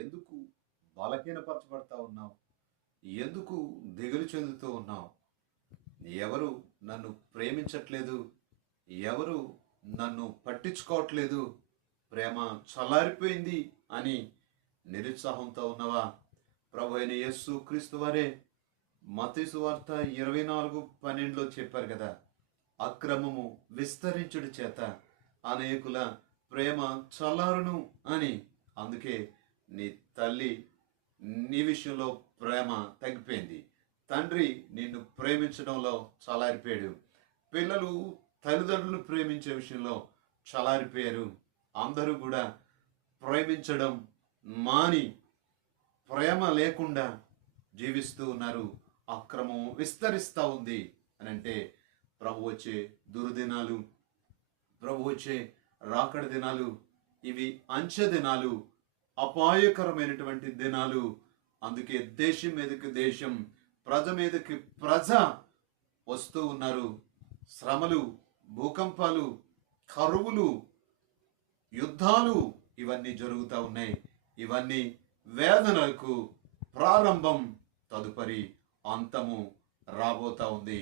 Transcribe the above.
ఎందుకు బలహీనపరచబడతా ఉన్నావు? ఎందుకు దిగులు చెందుతూ ఉన్నావు? ఎవరు నన్ను ప్రేమించట్లేదు? ఎవరు నన్ను పట్టించుకోవట్లేదు? ప్రేమ చల్లారిపోయింది అని నిరుత్సాహంతో ఉన్నవా? ప్రభు అయిన యేసు క్రీస్తు వారే మత్తయి సువార్త 24:12 చెప్పారు కదా, అక్రమము విస్తరించుడు చేత అనేకుల ప్రేమ చల్లారును అని. అందుకే నీ తల్లి నీ విషయంలో ప్రేమ తగ్గిపోయింది. తండ్రి నిన్ను ప్రేమించడంలో చల్లారిపోయాడు. పిల్లలు తల్లిదండ్రులను ప్రేమించే విషయంలో చల్లారిపోయారు. అందరూ కూడా ప్రేమించడం మాని ప్రేమ లేకుండా జీవిస్తూ ఉన్నారు. అక్రమం విస్తరిస్తూ ఉంది అని అంటే ప్రభు వచ్చే దుర్దినాలు, ప్రభు వచ్చే రాకడ దినాలు, ఇవి అంచె దినాలు, అపాయకరమైనటువంటి దినాలు. అందుకే దేశం మీదకి దేశం, ప్రజ మీదకి ప్రజ వస్తూ ఉన్నారు. శ్రమలు, భూకంపాలు, కరువులు, యుద్ధాలు ఇవన్నీ జరుగుతూ ఉన్నాయి. ఇవన్నీ వేదనలకు ప్రారంభం, తదుపరి అంతము రాబోతా ఉంది.